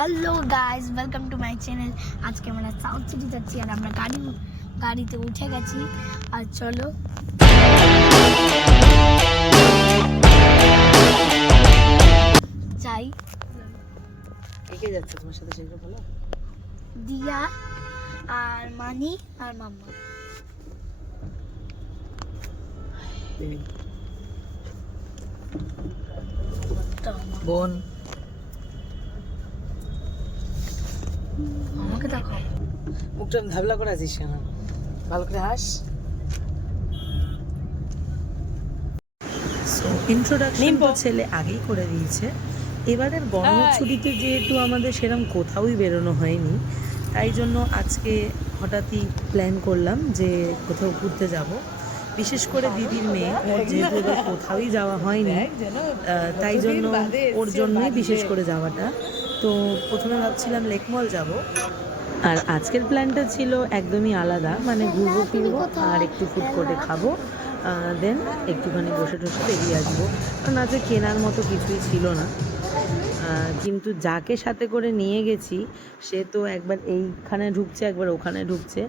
Hello guys, welcome to my channel. আজকে আমরা south city যাচ্ছি আর আমরা গাড়িতে উঠে গেছি। আর চলো যাই। কে যাচ্ছে তোমার সাথে সেটা বলো। দিয়া আর মানি আর মাম্মা। বোন আমাকে দেখো, মুখটা ধাবলা করে আছিস কেন? ভালো করে হাস। ইন্ট্রোডাকশন তো ছেলে আগেই করে দিয়েছে। এবারের গরমের ছুটিতে যেহেতু আমাদের সেরকম কোথাওই বেরোনো হয়নি, তাই জন্য আজকে হঠাৎই প্ল্যান করলাম যে কোথাও ঘুরতে যাব। বিশেষ করে দিদির মেয়ে, ওর যেহেতু এবার কোথাওই যাওয়া হয়নি, তাই জন্য ওর জন্যই বিশেষ করে যাওয়াটা। তো প্রথমে ভাবছিলাম লেকমল যাব, আর আজকের প্ল্যানটা ছিল একদমই আলাদা, মানে ঘুরবো ফিরবো আর একটু ফুড কোর্টে খাবো, দেন একটুখানি বসে টসে বেরিয়ে আসবো। কারণ আজকে কেনার মতো কিছুই ছিল না। কিন্তু যাকে সাথে করে নিয়ে গেছি সে তো একবার এইখানে ঢুকছে, একবার ওখানে ঢুকছে,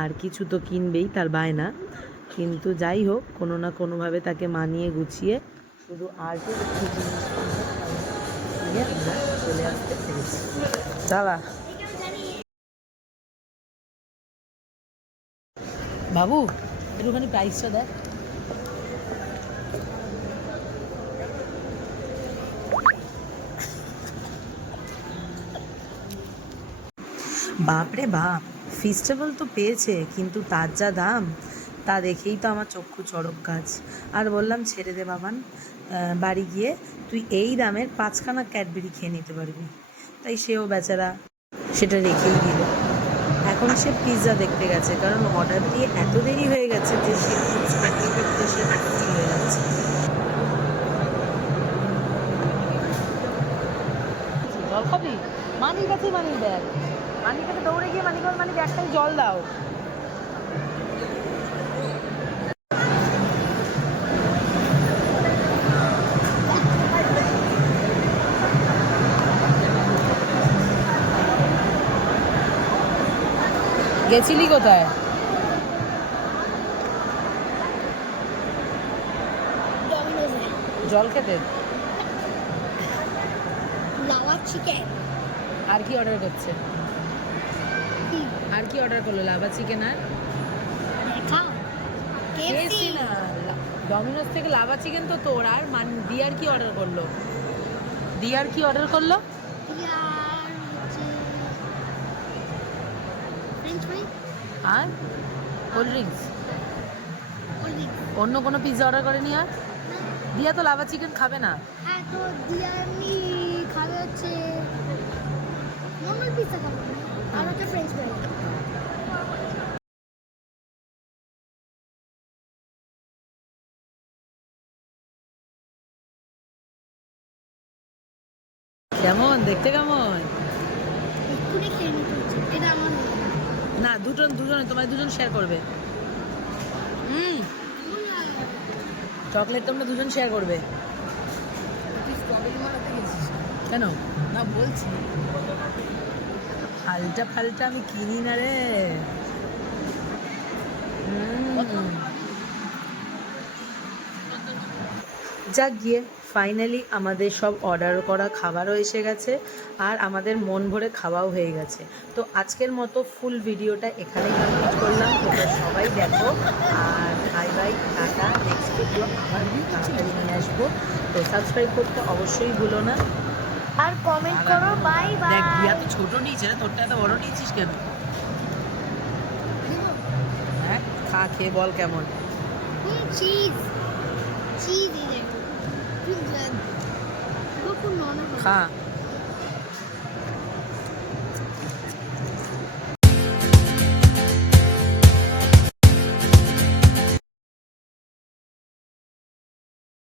আর কিছু তো কিনবেই, তার বায়না। কিন্তু যাই হোক, কোনো না কোনোভাবে তাকে মানিয়ে গুছিয়ে শুধু আর্টের একটু জিনিস নিয়ে আমরা চলে আসতে পেরেছি। দাদা বাবু একটুখানি প্রাইসটা দেখ। বাপরে বাপ, ফেস্টিভ্যাল তো পেয়েছে, কিন্তু তার যা দাম, তা দেখেই তো আমার চক্ষু চড়ক গাছ। আর বললাম ছেড়ে দে বাবান, বাড়ি গিয়ে তুই এই দামের 5খানা ক্যাডবেরি খেয়ে নিতে পারবি। তাই সেও বেচারা সেটা রেখেই দিল। এখন সে পিৎজা দেখতে গেছে, কারণ অর্ডার দিয়ে এত দেরি হয়ে গেছে যে সে করতে করতে সে হয়ে যাচ্ছে। জল খাবি? মানির কাছে মানির ব্যাগ, মানির কাছে দৌড়ে গিয়ে মানি ব্যাগটাই জল দাও। গেছিলি কোথায়? জল খেতে? Lava chicken. আর কি অর্ডার করছে? আর কি অর্ডার করলো? লাভা চিকেন আর কেএফসি না, ডমিনোস থেকে লাভা চিকেন তো তোর। আর দিয়ার কি অর্ডার করলো? দিয়ার কি অর্ডার করলো? আর কোল্ড ড্রিঙ্কস। অন্য কোনো পিৎজা অর্ডার করেনি? আর দিয়া তো লাভা চিকেন খাবে না। হ্যাঁ, তো দিয়া এমনি খাবে হচ্ছে নর্মাল পিৎজা খাবে আর হচ্ছে ফ্রেঞ্চ ফ্রাই। কেমন দেখতে? কেমন? এক্ষুনি খেয়ে নিতে হচ্ছে, এটা আমার না, দুজনে তোমায় দুজন শেয়ার করবে। চকলেট তোমরা দুজন শেয়ার করবে। কেন? না বলছি, ফালটা ফালটা আমি কিনি না রে। যাক গিয়ে ফাইনালি আমাদের সব অর্ডার করা খাবারও এসে গেছে, আর আমাদের মন ভরে খাওয়াও হয়ে গেছে। তো আজকের মতো ফুল ভিডিওটা এখানেই কমপ্লিট করলাম। তোমরা সবাই দেখো, আর বাই বাই, টাটা। নেক্সট ভিডিও আবার তাড়াতাড়ি নিয়ে আসবো, তো সাবস্ক্রাইব করতে অবশ্যই ভুলো না, আর কমেন্ট করো। Bye bye. দেখ দিয়া তো ছোট নিয়েছে রে, তোরটা এত বড় নিয়েছিস কেন? হ্যাঁ, খা, খেয়ে বল কেমন। চিজ চিজ খা।